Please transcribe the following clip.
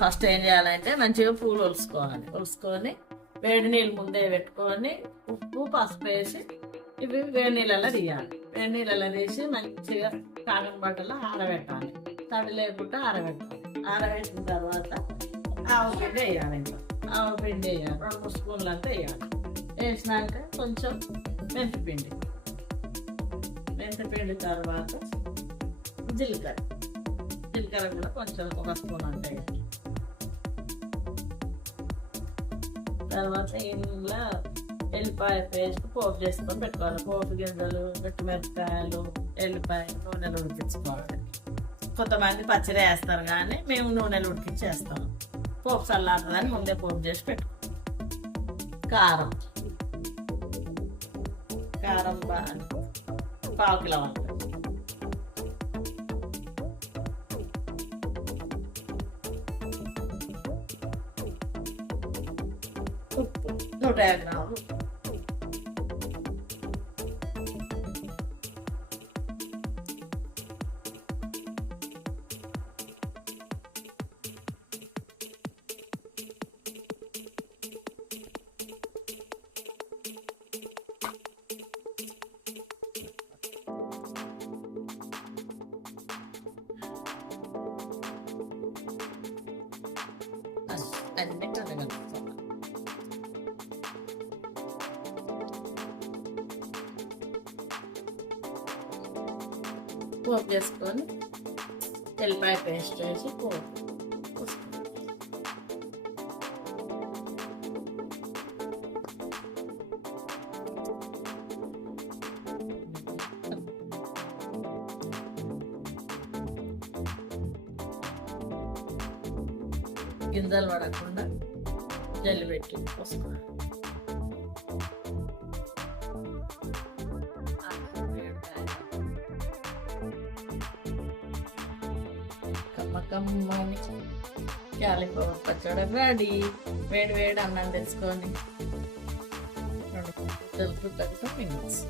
First ఏం చేయాలంటే మంచిగా పూలు ఒలుసుకొని వేడి నీళ్ళు ముందే పెట్టుకొని ఉప్పు పసుపు వేసి ఇవి వేడి నీళ్ళలో తీయాలి. వేడి నీళ్ళలో తీసి మంచిగా కాటన్ బట్టలో ఆరబెట్టాలి. తడి లేకుండా ఆరబెట్టాలి. ఆరబెట్టిన తర్వాత ఆవు పిండి వేయాలి. ఇంకా ఆవు పిండి వేయాలి. 2-3 స్పూన్లు అంతా వేయాలి. వేసినాక కొంచెం మెంతిపిండి తర్వాత జీలకర్ర కూడా కొంచెం 1 స్పూన్ అంటే వేయాలి. తర్వాత ఇంట్లో ఎల్లిపాయ పేస్ట్ పోపు చేసుకొని పెట్టుకోవాలి. పోపు గింజలు, మిరపకాయలు, ఎల్లిపాయ నూనెలు ఉడికించుకోవాలి. కొంతమంది పచ్చడి వేస్తారు కానీ మేము నూనెలు ఉడికించేస్తాము. పోపు చల్లారుతుందని ముందే పోపు చేసి పెట్టుకోవాలి. కారం బాగా 1/4 కిలో ఉంటుంది. ఉప్పు 150 గ్రాములు. అన్ని కలగలుపుతాం. పోపు చేసుకొని ఎల్లిపాయ పేస్ట్ వేసి పోపు గింజలు పడకుండా జల్లి పెట్టి పోసుకోవాలి. కమ్మకమ్మని క్యాలీఫ్లవర్ పచ్చడి రెడీ. వేడి అన్నం తెచ్చుకొని 2 మినిట్స్